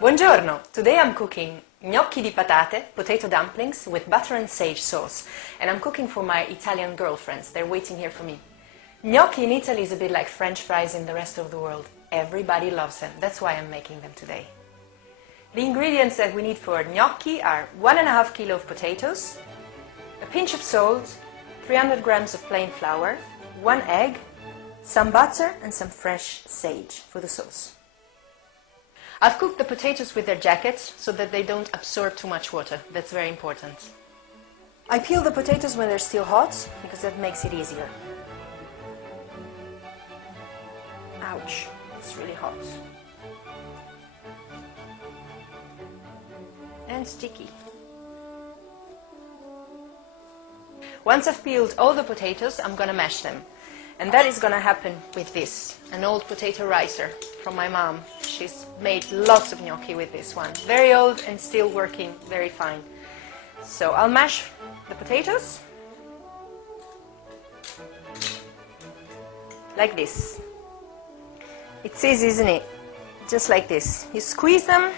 Buongiorno! Today I'm cooking gnocchi di patate, potato dumplings with butter and sage sauce. And I'm cooking for my Italian girlfriends. They're waiting here for me. Gnocchi in Italy is a bit like French fries in the rest of the world. Everybody loves them. That's why I'm making them today. The ingredients that we need for gnocchi are 1.5 kilo of potatoes, a pinch of salt, 300 grams of plain flour, 1 egg, some butter and some fresh sage for the sauce. I've cooked the potatoes with their jackets so that they don't absorb too much water. That's very important. I peel the potatoes when they're still hot because that makes it easier. Ouch, it's really hot. And sticky. Once I've peeled all the potatoes, I'm going to mash them. And that is going to happen with this, an old potato ricer from my mom. She's made lots of gnocchi with this one. Very old and still working very fine. So I'll mash the potatoes like this. It's easy, isn't it? Just like this. You squeeze them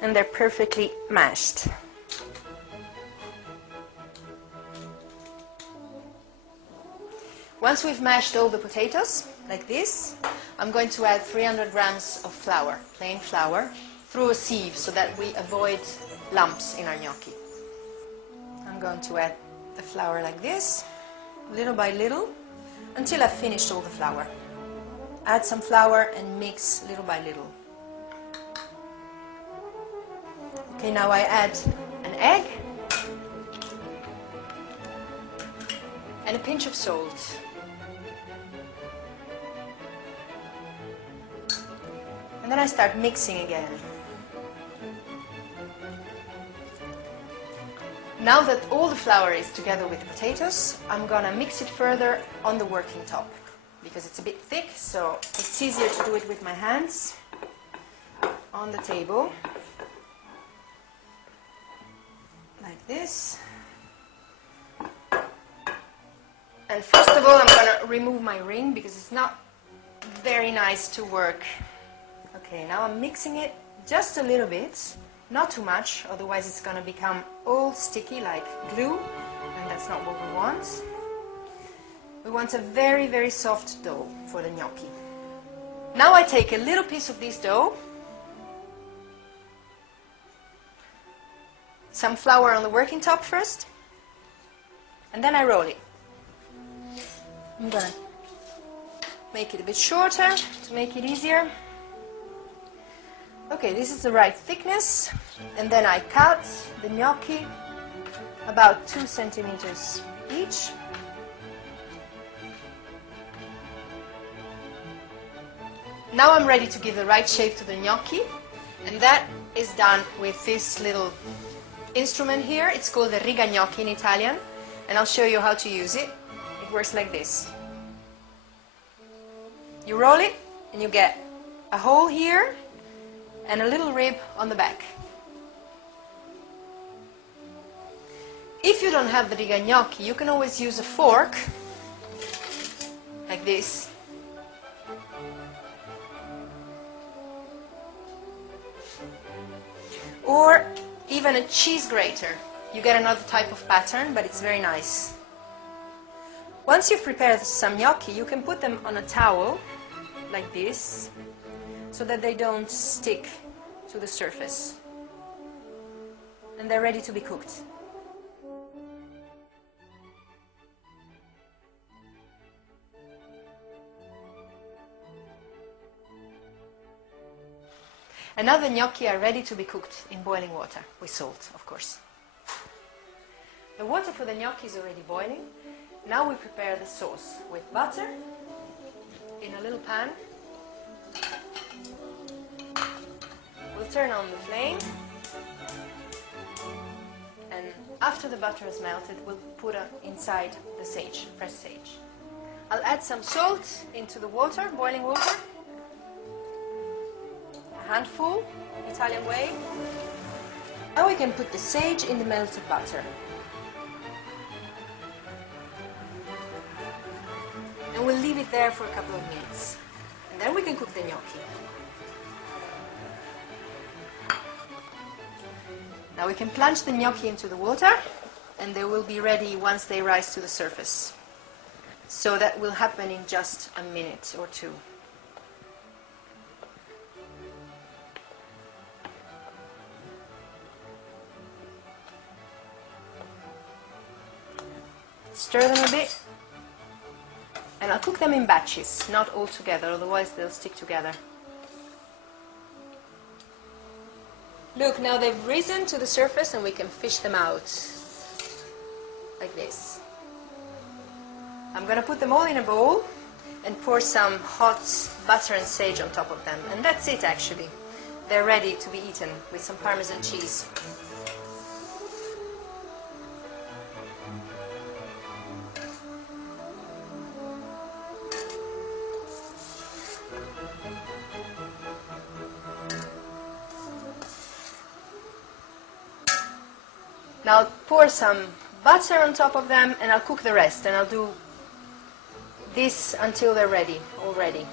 and they're perfectly mashed. Once we've mashed all the potatoes, like this, I'm going to add 300 grams of flour, plain flour, through a sieve so that we avoid lumps in our gnocchi. I'm going to add the flour like this, little by little, until I've finished all the flour. Add some flour and mix little by little. Okay, now I add an egg and a pinch of salt. And then I start mixing again. Now that all the flour is together with the potatoes, I'm gonna mix it further on the working top because it's a bit thick, so it's easier to do it with my hands on the table. Like this. And first of all, I'm gonna remove my ring because it's not very nice to work. Okay, now I'm mixing it just a little bit, not too much, otherwise it's going to become all sticky like glue, and that's not what we want. We want a very, very soft dough for the gnocchi. Now I take a little piece of this dough, some flour on the working top first, and then I roll it. I'm going to make it a bit shorter to make it easier. Okay, this is the right thickness, and then I cut the gnocchi about 2 centimeters each. Now I'm ready to give the right shape to the gnocchi, and that is done with this little instrument here. It's called the riga gnocchi in Italian, and I'll show you how to use it. It works like this. You roll it, and you get a hole here, and a little rib on the back. If you don't have the riga gnocchi, you can always use a fork, like this. Or even a cheese grater. You get another type of pattern, but it's very nice. Once you've prepared some gnocchi, you can put them on a towel, like this, so that they don't stick to the surface. And they're ready to be cooked. And now the gnocchi are ready to be cooked in boiling water, with salt, of course. The water for the gnocchi is already boiling. Now we prepare the sauce with butter in a little pan. We'll turn on the flame, and after the butter is melted, we'll put inside the sage, fresh sage. I'll add some salt into the water, boiling water, a handful, Italian way. Now we can put the sage in the melted butter. And we'll leave it there for a couple of minutes. And then we can cook the gnocchi. Now we can plunge the gnocchi into the water, and they will be ready once they rise to the surface. So that will happen in just a minute or two. Stir them a bit, and I'll cook them in batches, not all together, otherwise they'll stick together. Look, now they've risen to the surface and we can fish them out, like this. I'm going to put them all in a bowl and pour some hot butter and sage on top of them. And that's it actually. They're ready to be eaten with some Parmesan cheese. Now I'll pour some butter on top of them and I'll cook the rest, and I'll do this until they're ready, all ready.